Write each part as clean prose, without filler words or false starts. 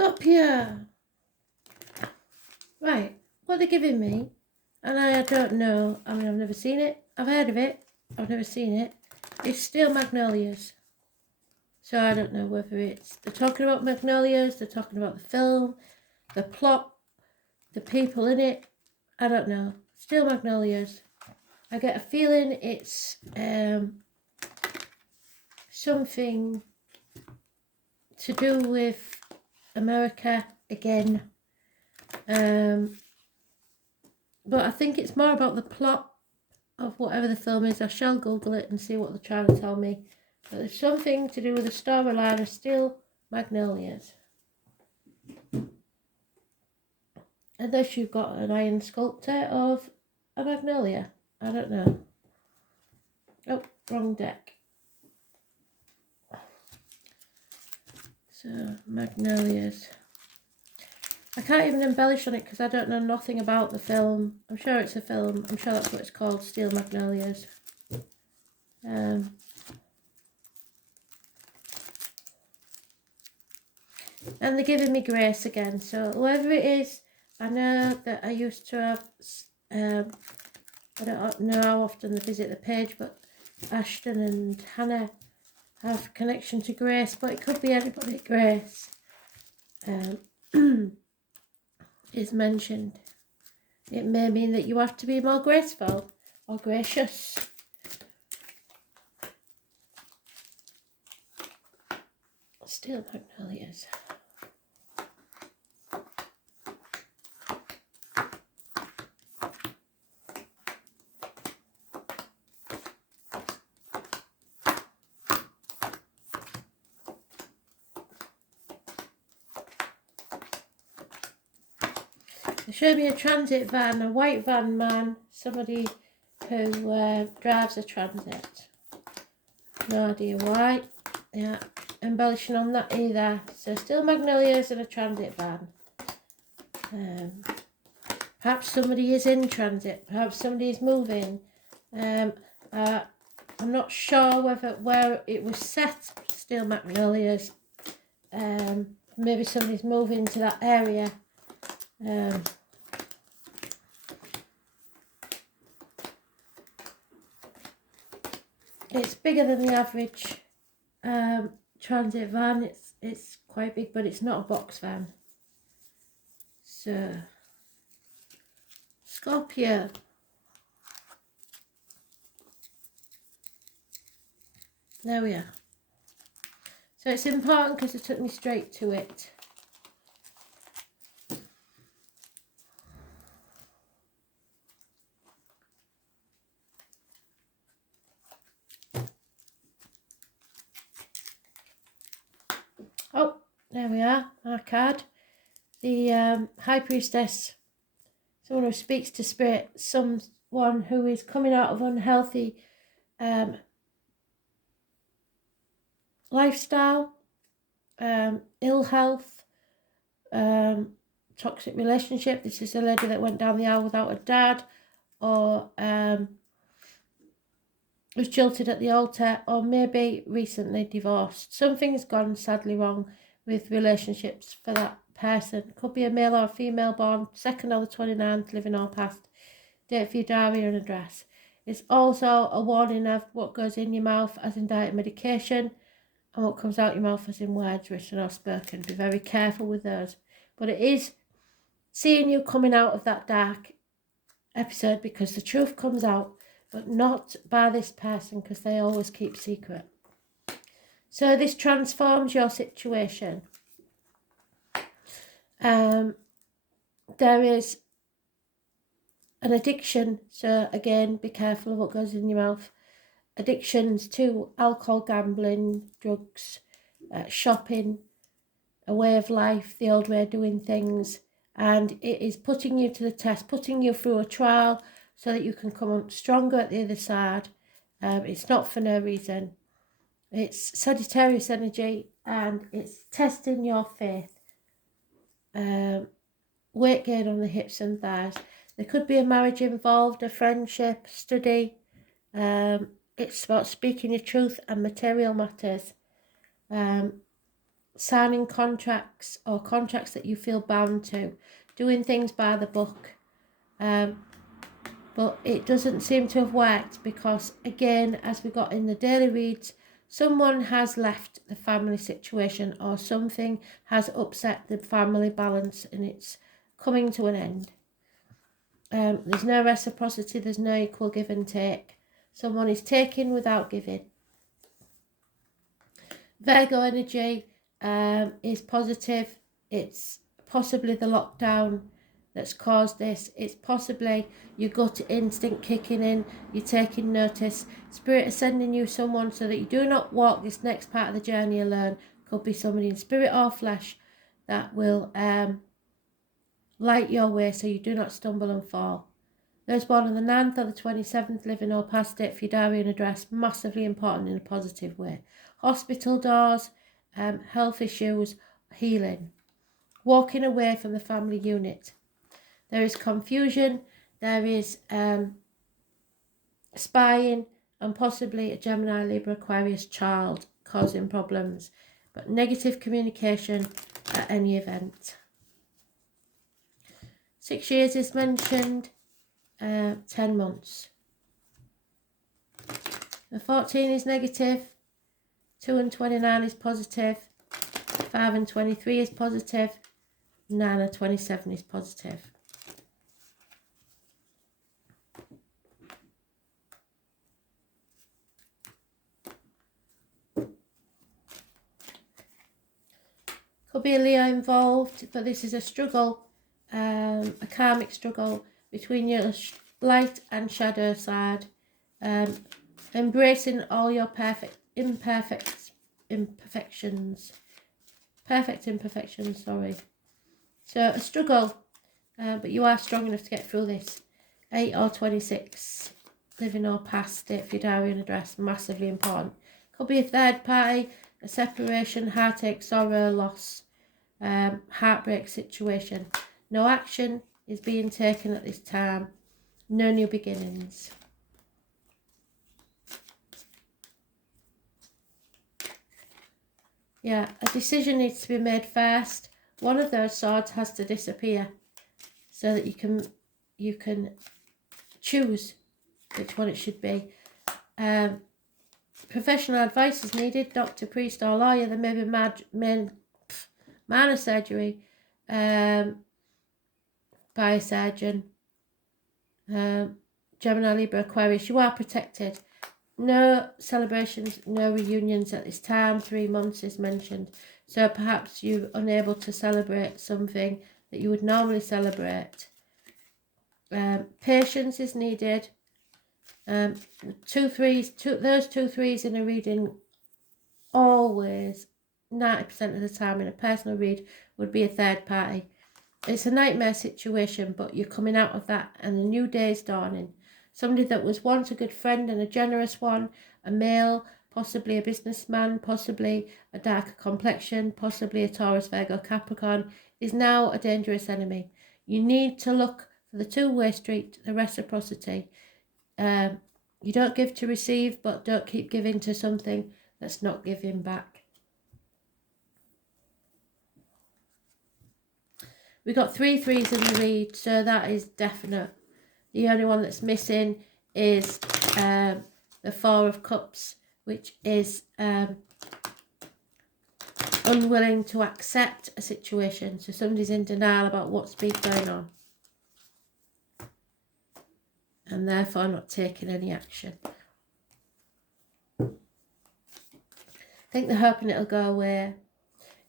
Scorpio. Right, what they're giving me, and I don't know, I mean, I've never seen it, I've heard of it, I've never seen it, it's Steel Magnolias. So I don't know whether it's, they're talking about Magnolias, they're talking about the film, the plot, the people in it, I don't know. Steel Magnolias. I get a feeling it's something to do with America again. But I think it's more about the plot of whatever the film is. I shall Google it and see what they're trying to tell me. But there's something to do with the storyline of Steel Magnolias. Unless you've got an iron sculptor of a magnolia. I don't know. Oh, wrong deck. So, Magnolias. I can't even embellish on it because I don't know nothing about the film. I'm sure it's a film. I'm sure that's what it's called, Steel Magnolias. And they're giving me grace again. So whoever it is, I know that I used to have, I don't know how often they visit the page, but Ashton and Hannah have connection to grace, but it could be anybody. Grace is mentioned. It may mean that you have to be more graceful or gracious. Steel Magnolias. They showed me a transit van, a white van man, somebody who drives a transit. No idea why. Yeah, embellishing on that either. So Steel Magnolias and a transit van. Perhaps somebody is in transit. Perhaps somebody is moving. I'm not sure where it was set. Steel Magnolias. Maybe somebody's moving to that area. It's bigger than the average transit van. It's quite big, but it's not a box van. So Scorpio. There we are. So it's important because it took me straight to it. Oh, there we are, our card. The High Priestess, someone who speaks to spirit, someone who is coming out of unhealthy lifestyle, ill health, toxic relationship. This is a lady that went down the aisle without a dad, or was jilted at the altar, or maybe recently divorced. Something's gone sadly wrong with relationships for that person. Could be a male or a female, born 2nd or the 29th, living or past. Date for your diary and address. It's also a warning of what goes in your mouth as in diet medication, and what comes out your mouth as in words written or spoken. Be very careful with those. But it is seeing you coming out of that dark episode, because the truth comes out, but not by this person, because they always keep secret. So this transforms your situation. There is an addiction, so again, be careful of what goes in your mouth. Addictions to alcohol, gambling, drugs, shopping, a way of life, the old way of doing things, and it is putting you to the test, putting you through a trial so that you can come up stronger at the other side. It's not for no reason. It's Sagittarius energy, and it's testing your faith. Weight gain on the hips and thighs. There could be a marriage involved, a friendship, study. It's about speaking your truth and material matters. signing contracts or contracts that you feel bound to, doing things by the book. But it doesn't seem to have worked because, again, as we got in the daily reads, someone has left the family situation or something has upset the family balance and it's coming to an end. There's no reciprocity, there's no equal give and take. Someone is taking without giving. Virgo energy is positive. It's possibly the lockdown that's caused this. It's possibly your gut instinct kicking in. You're taking notice. Spirit is sending you someone so that you do not walk this next part of the journey alone. Could be somebody in spirit or flesh that will light your way so you do not stumble and fall. Those born on the 9th or the 27th, living or past date for your diary and address, massively important in a positive way. Hospital doors, health issues, healing. Walking away from the family unit. There is confusion, there is spying, and possibly a Gemini, Libra, Aquarius child causing problems. But negative communication at any event. 6 years is mentioned. 10 months. The 14 is negative, 2 and 29 is positive, 5 and 23 is positive, 9 and 27 is positive. Could be a Leo involved, but this is a struggle, a karmic struggle between your light and shadow side, embracing all your perfect imperfections, sorry. So a struggle, but you are strong enough to get through this. 8 or 26, living or past date for your diary and address, massively important. Could be a third party, a separation, heartache, sorrow, loss, heartbreak situation. No action is being taken at this time. No new beginnings. Yeah, a decision needs to be made first. One of those swords has to disappear so that you can choose which one it should be. Professional advice is needed. Doctor, priest or lawyer. There may be minor surgery by a surgeon. Gemini, Libra, Aquarius, you are protected. No celebrations, no reunions at this time. 3 months is mentioned. So perhaps you're unable to celebrate something that you would normally celebrate. Patience is needed. Those two threes in a reading, always, 90% of the time in a personal read, would be a third party. It's a nightmare situation, but you're coming out of that and a new day is dawning. Somebody that was once a good friend and a generous one, a male, possibly a businessman, possibly a darker complexion, possibly a Taurus, Virgo, Capricorn, is now a dangerous enemy. You need to look for the two-way street, the reciprocity. You don't give to receive, but don't keep giving to something that's not giving back. We got 3 threes in the read, so that is definite. The only one that's missing is the 4 of Cups, which is unwilling to accept a situation. So somebody's in denial about what's been going on and therefore not taking any action. I think they're hoping it'll go away.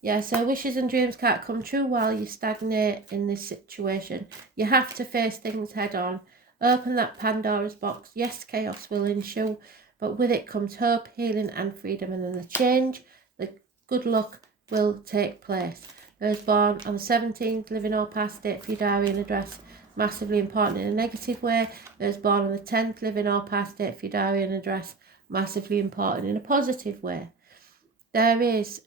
Yeah, so wishes and dreams can't come true while you stagnate in this situation. You have to face things head on. Open that Pandora's box. Yes, chaos will ensue, but with it comes hope, healing and freedom. And then the change, the good luck will take place. Those born on the 17th, living or past date for your diary and address, massively important in a negative way. Those born on the 10th, living or past date for your diary and address, massively important in a positive way. There is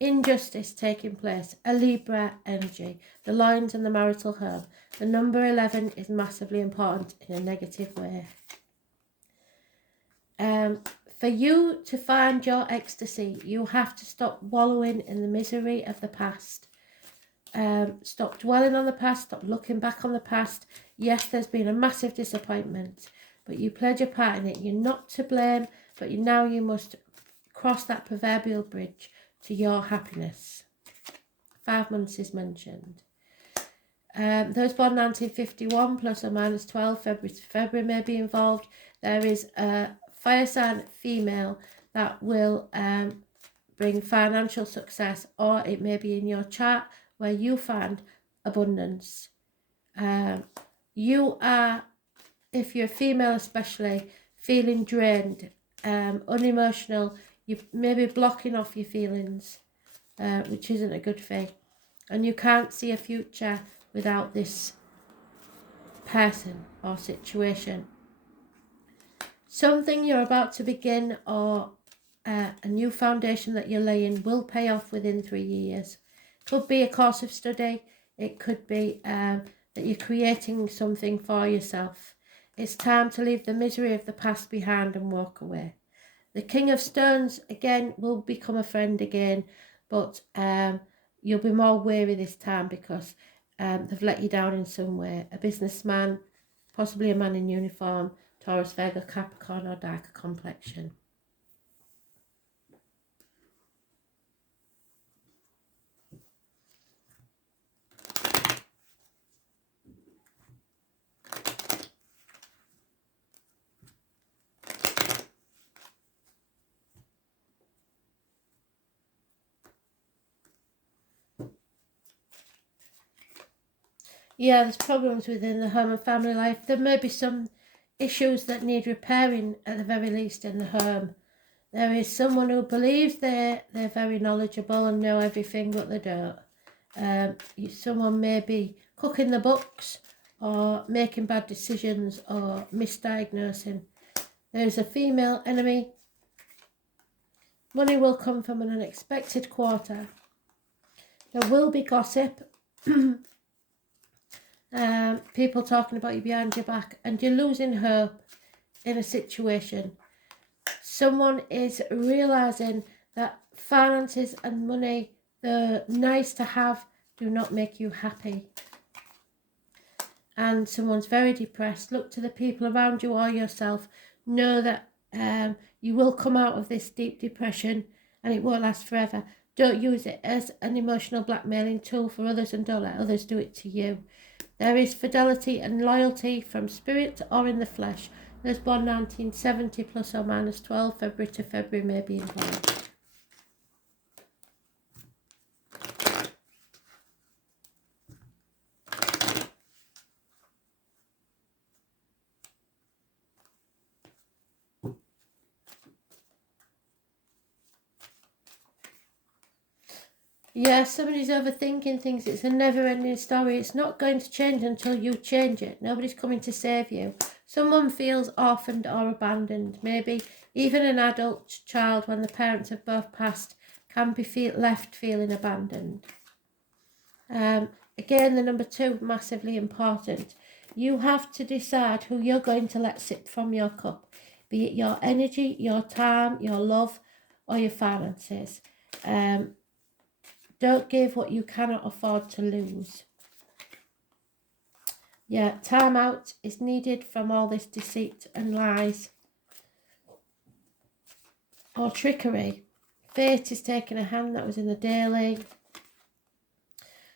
injustice taking place, a Libra energy, the lines and the marital home. The number 11 is massively important in a negative way. For you to find your ecstasy, you have to stop wallowing in the misery of the past. Stop dwelling on the past, stop looking back on the past. Yes, there's been a massive disappointment, but you played your part in it. You're not to blame, but now you must cross that proverbial bridge to your happiness. 5 months is mentioned. Those born 1951 plus or minus 12 February to February may be involved. There is a fire sign female that will bring financial success, or it may be in your chart where you find abundance. You are, if you're a female especially, feeling drained, unemotional, you may be blocking off your feelings, which isn't a good thing. And you can't see a future without this person or situation. Something you're about to begin, or a new foundation that you're laying, will pay off within 3 years. Could be a course of study. It could be that you're creating something for yourself. It's time to leave the misery of the past behind and walk away. The King of Stones, again, will become a friend again, but you'll be more wary this time because they've let you down in some way. A businessman, possibly a man in uniform, Taurus, Virgo, Capricorn, or darker complexion. Yeah, there's problems within the home and family life. There may be some issues that need repairing at the very least in the home. There is someone who believes they're very knowledgeable and know everything, but they don't. Someone may be cooking the books or making bad decisions or misdiagnosing. There's a female enemy. Money will come from an unexpected quarter. There will be gossip. People talking about you behind your back, and you're losing hope in a situation. Someone is realizing that finances and money, they're nice to have, do not make you happy. And someone's very depressed. Look to the people around you or yourself. Know that you will come out of this deep depression and it won't last forever. Don't use it as an emotional blackmailing tool for others, and don't let others do it to you. There is fidelity and loyalty from spirit or in the flesh. Those born 1970 plus or minus 12 February to February may be involved. Yeah, somebody's overthinking things. It's a never-ending story. It's not going to change until you change it. Nobody's coming to save you. Someone feels orphaned or abandoned. Maybe even an adult child, when the parents have both passed, can be left feeling abandoned. Again, the number 2, massively important. You have to decide who you're going to let sip from your cup, be it your energy, your time, your love, or your finances. Don't give what you cannot afford to lose. Yeah, time out is needed from all this deceit and lies or trickery. Fate is taking a hand. That was in the daily.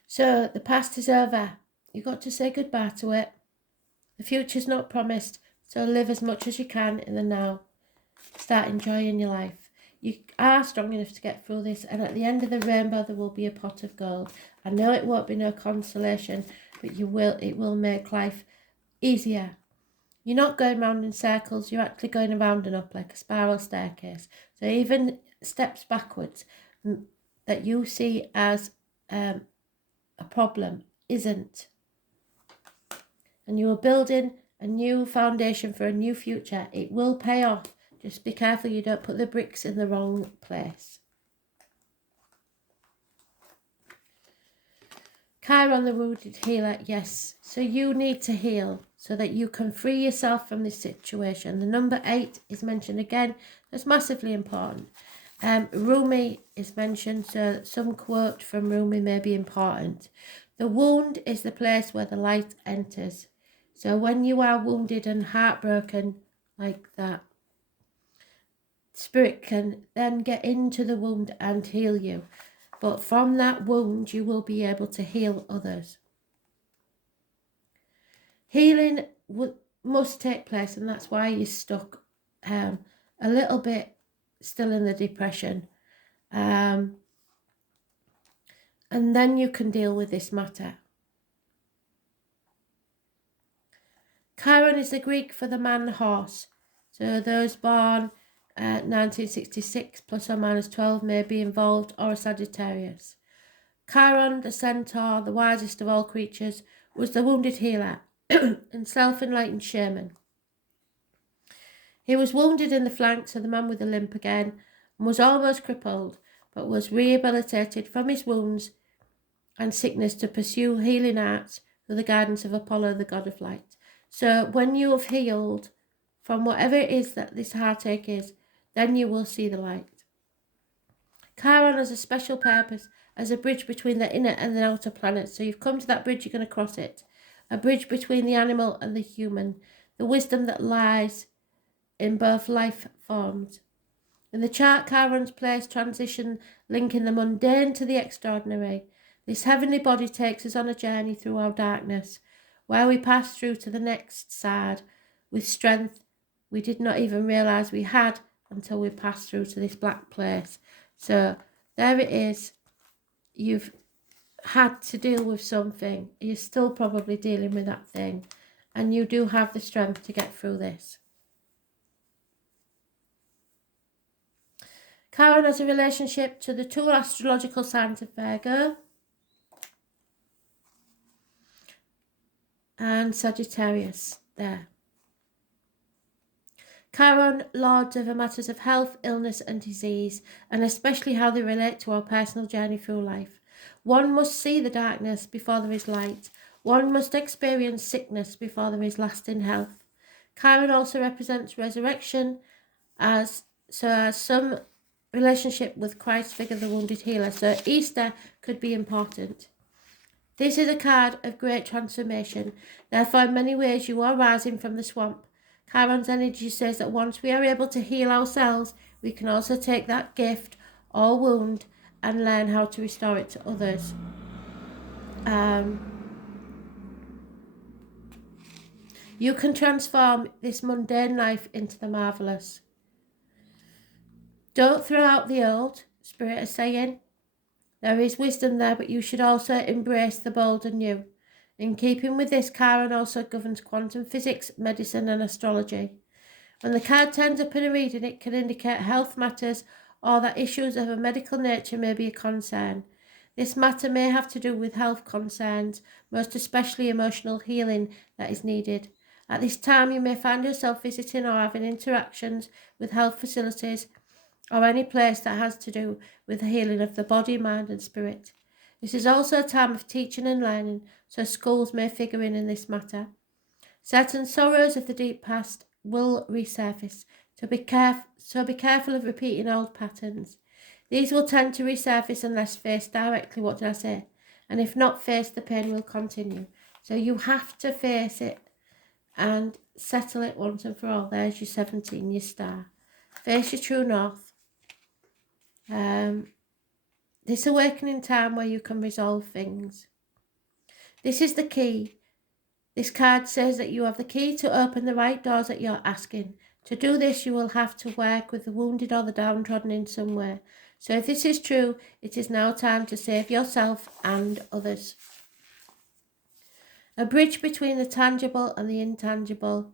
So the past is over. You've got to say goodbye to it. The future's not promised, so live as much as you can in the now. Start enjoying your life. You are strong enough to get through this, and at the end of the rainbow there will be a pot of gold. I know it won't be no consolation, but it will make life easier. You're not going round in circles, you're actually going around and up like a spiral staircase. So even steps backwards that you see as a problem isn't. And you are building a new foundation for a new future. It will pay off. Just be careful you don't put the bricks in the wrong place. Chiron, the wounded healer, yes. So you need to heal. so that you can free yourself from this situation. The number 8 is mentioned again. That's massively important. Rumi is mentioned, so some quote from Rumi may be important. The wound is the place where the light enters. So when you are wounded and heartbroken like that, Spirit can then get into the wound and heal you. But from that wound, you will be able to heal others. Healing must take place, and that's why you're stuck a little bit still in the depression. And then you can deal with this matter. Chiron is the Greek for the man horse. So those born 1966 plus or minus 12 may be involved, or a Sagittarius. Chiron, the centaur, the wisest of all creatures, was the wounded healer and self-enlightened shaman. He was wounded in the flank, so the man with the limp again, and was almost crippled, but was rehabilitated from his wounds and sickness to pursue healing arts through the guidance of Apollo, the god of light. So when you have healed from whatever it is that this heartache is, then you will see the light. Chiron has a special purpose as a bridge between the inner and the outer planets. So you've come to that bridge, you're going to cross it. A bridge between the animal and the human. The wisdom that lies in both life forms. In the chart, Chiron's place transition, linking the mundane to the extraordinary. This heavenly body takes us on a journey through our darkness, where we pass through to the next side with strength we did not even realise we had until we passed through to this black place. So there it is. You've had to deal with something. You're still probably dealing with that thing. And you do have the strength to get through this. Chiron has a relationship to the two astrological signs of Virgo and Sagittarius there. Chiron lords over matters of health, illness and disease, and especially how they relate to our personal journey through life. One must see the darkness before there is light. One must experience sickness before there is lasting health. Chiron also represents resurrection as some relationship with Christ's figure, the wounded healer. So Easter could be important. This is a card of great transformation. Therefore, in many ways, you are rising from the swamp. Chiron's energy says that once we are able to heal ourselves, we can also take that gift or wound and learn how to restore it to others. You can transform this mundane life into the marvellous. Don't throw out the old, Spirit is saying. There is wisdom there, but you should also embrace the bold and new. In keeping with this, Chiron also governs quantum physics, medicine and astrology. When the card turns up in a reading, it can indicate health matters or that issues of a medical nature may be a concern. This matter may have to do with health concerns, most especially emotional healing that is needed. At this time, you may find yourself visiting or having interactions with health facilities or any place that has to do with the healing of the body, mind and spirit. This is also a time of teaching and learning, so schools may figure in this matter. Certain sorrows of the deep past will resurface, so be careful of repeating old patterns. These will tend to resurface unless faced directly. What did I say? And if not faced, the pain will continue. So you have to face it and settle it once and for all. There's your 17, your star. Face your true north. This awakening time where you can resolve things. This is the key. This card says that you have the key to open the right doors that you're asking. To do this, you will have to work with the wounded or the downtrodden in some way. So if this is true, it is now time to save yourself and others. A bridge between the tangible and the intangible.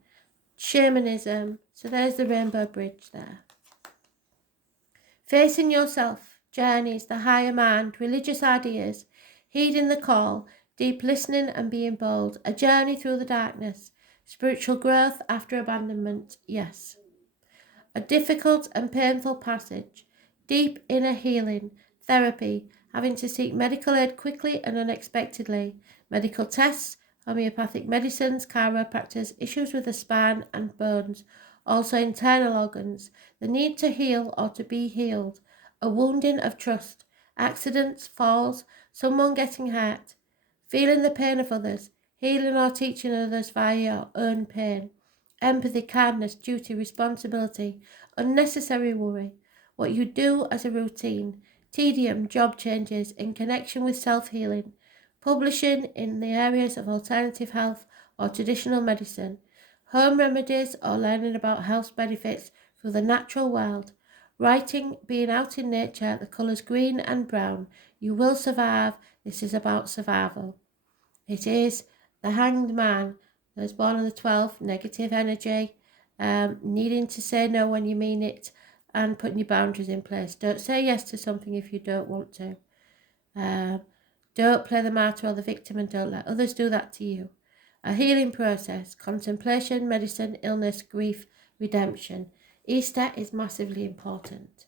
Shamanism. So there's the rainbow bridge there. Facing yourself. Journeys, the higher mind, religious ideas, heeding the call, deep listening and being bold, a journey through the darkness, spiritual growth after abandonment, yes. A difficult and painful passage, deep inner healing, therapy, having to seek medical aid quickly and unexpectedly, medical tests, homeopathic medicines, chiropractors, issues with the spine and bones, also internal organs, the need to heal or to be healed, a wounding of trust, accidents, falls, someone getting hurt, feeling the pain of others, healing or teaching others via your own pain, empathy, kindness, duty, responsibility, unnecessary worry, what you do as a routine, tedium, job changes in connection with self-healing, publishing in the areas of alternative health or traditional medicine, home remedies or learning about health benefits through the natural world, writing, being out in nature, the colours green and brown. You will survive. This is about survival. It is the Hanged Man that was born on the 12th, negative energy, needing to say no when you mean it, and putting your boundaries in place. Don't say yes to something if you don't want to. Don't play the martyr or the victim, and don't let others do that to you. A healing process, contemplation, medicine, illness, grief, redemption. Easter is massively important.